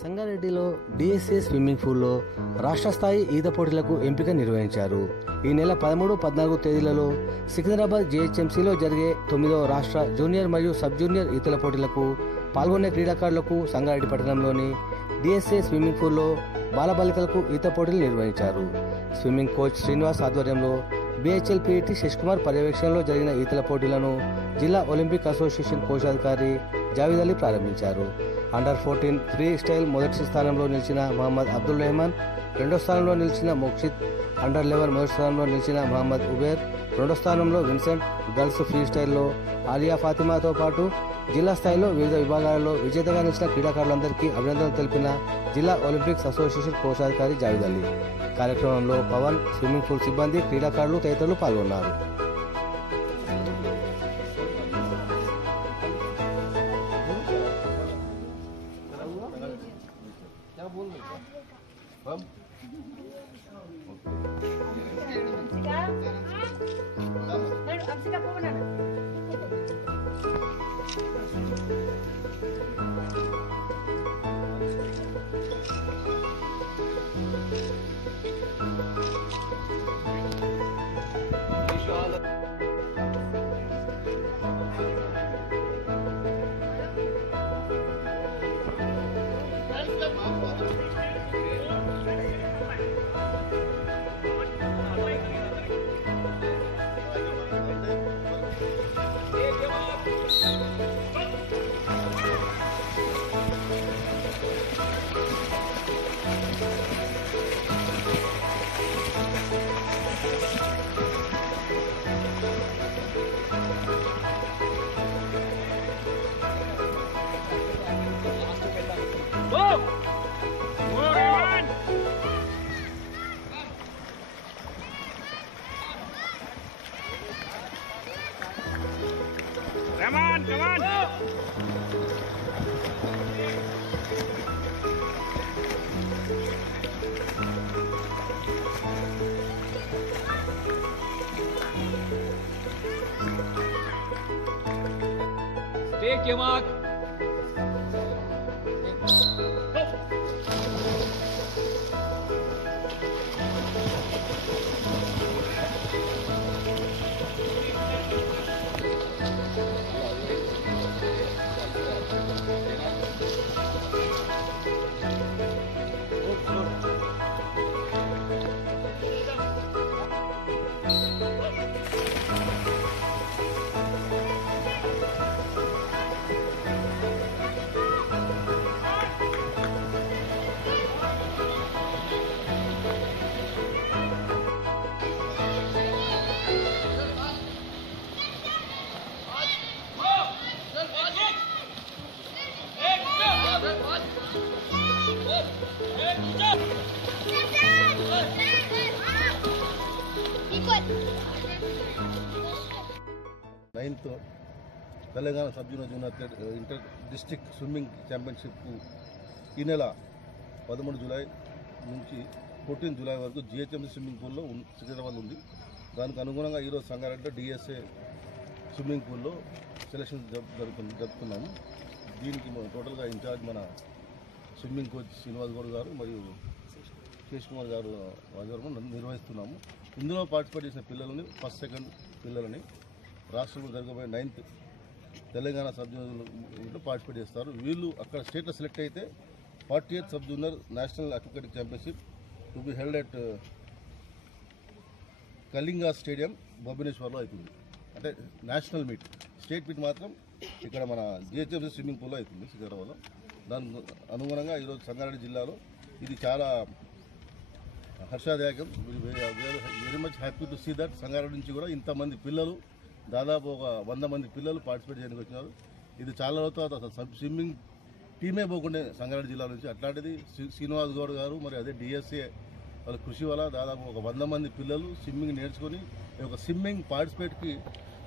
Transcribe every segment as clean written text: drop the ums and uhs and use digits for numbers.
సంగారెడ్డిలో DSA swimming పూల్లో రాష్ట్ర స్థాయి ఈత పోటీలకు ఎంపిక నిర్వహించారు. ఈ నెల 13, 14 తేదీలలో సికింద్రాబాద్ జీహెచ్ఎంసీలో జరిగే 9వ రాష్ట్ర జూనియర్ మరియు సబ్ జూనియర్ ఈతల పోటీలకు పాల్గొనే క్రీడాకారులకు సంగారెడ్డి పట్టణంలోని డిఎస్ఏ స్విమ్మింగ్ పూల్లో బాలబాలికలకు ఈత పోటీలు నిర్వహించారు. స్విమ్మింగ్ కోచ్ శ్రీనివాస్ ఆధ్వర్యంలో బిహెచ్ఎల్ పిఈటి శశికుమార్ పర్యవేక్షణలో జరిగిన ఈతల పోటీలను జిల్లా ఒలింపిక్ అసోసియేషన్ కోశాధికారి జావేద్ అలీ ప్రారంభించారు. అండర్ 14 ఫ్రీ స్టైల్ మొదటి స్థానంలో నిలిచిన మహమ్మద్ అబ్దుల్ రెహమాన్, రెండో స్థానంలో నిలిచిన మోక్షిత్, అండర్ 11 మొదటి స్థానంలో నిలిచిన మహమ్మద్ ఉబేర్, రెండో స్థానంలో విన్సెంట్, గర్ల్స్ ఫ్రీ స్టైల్లో ఆలియా ఫాతిమాతో పాటు జిల్లా స్థాయిలో వివిధ విభాగాలలో విజేతగా నిలిచిన క్రీడాకారులందరికీ అభినందనలు తెలిపిన జిల్లా ఒలింపిక్స్ అసోసియేషన్ కోశాధికారి జావేద్ అలీ. కార్యక్రమంలో పవన్, స్విమ్మింగ్ పూల్ సిబ్బంది, క్రీడాకారులు తదితరులు పాల్గొన్నారు. Come on, come on! Take your mark. Ninth Telangana sub junior inter district swimming championship ఈ నెల 13 జూలై నుంచి 14 జూలై వరకు జిహెచ్ఎంసీ స్విమ్మింగ్ పూల్లో సికింద్రాబాద్ ఉంది. దానికి అనుగుణంగా ఈరోజు సంగారెడ్డిలో డిఎస్ఏ స్విమ్మింగ్ పూల్లో సెలక్షన్ జరుపుతున్నాము. దీనికి టోటల్గా ఇన్ఛార్జ్ మన స్విమ్మింగ్ కోచ్ శ్రీనివాస్ గౌడ్ గారు మరియు శశికుమార్ గారు ఆధ్వర్యంలో నిర్వహిస్తున్నాము. ఇందులో పార్టిసిపేట్ చేసిన పిల్లలని, ఫస్ట్ సెకండ్ పిల్లలని రాష్ట్రంలో జరగబోయే 9th తెలంగాణ సబ్ జూనియర్లో పార్టిసిపేట్ చేస్తారు. వీళ్ళు అక్కడ స్టేట్లో సెలెక్ట్ అయితే 48th sub junior national athletic championship to be held at Kalinga stadium భువనేశ్వర్లో అవుతుంది. అంటే నేషనల్ మీట్, స్టేట్ మీట్ మాత్రం ఇక్కడ మన జిహెచ్ఎంసీ స్విమ్మింగ్ పూల్లో అవుతుంది సికింద్రాబాద్లో. దానికి అనుగుణంగా ఈరోజు సంగారెడ్డి జిల్లాలో ఇది చాలా హర్షాదాయకం. Very much happy to see that Sangareddy నుంచి కూడా ఇంతమంది పిల్లలు, దాదాపు ఒక 100 మంది పిల్లలు పార్టిసిపేట్ చేయడానికి వచ్చినారు. ఇది చాలా రోజుల తర్వాత అసలు స్విమ్మింగ్ టీమే పోకుండా సంగారెడ్డి జిల్లా నుంచి, అట్లాంటిది శ్రీనివాస్ గౌడ్ గారు మరి అదే డిఎస్ఏ వాళ్ళ కృషి వల్ల దాదాపు ఒక 100 మంది పిల్లలు స్విమ్మింగ్ నేర్చుకొని ఒక స్విమ్మింగ్ పార్టిసిపేట్కి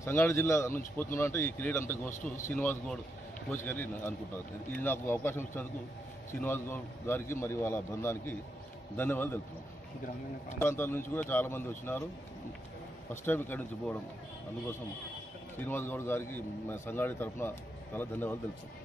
సంగారెడ్డి జిల్లా నుంచి పోతున్నారంటే ఈ క్రీడ అంతా గోస్ట్ శ్రీనివాస్ గౌడ్ కోచ్ గారి అనుకుంటారు. ఇది నాకు అవకాశం ఇచ్చినందుకు శ్రీనివాస్ గౌడ్ గారికి మరియు వాళ్ళ బృందానికి ధన్యవాదాలు తెలుపుతున్నాం. ప్రాంతాల నుంచి కూడా చాలామంది వచ్చినారు, ఫస్ట్ టైం ఇక్కడి నుంచి పోవడం. అందుకోసం శ్రీనివాస్ గౌడ్ గారికి సంగారెడ్డి తరఫున చాలా ధన్యవాదాలు తెలుపుతున్నాం.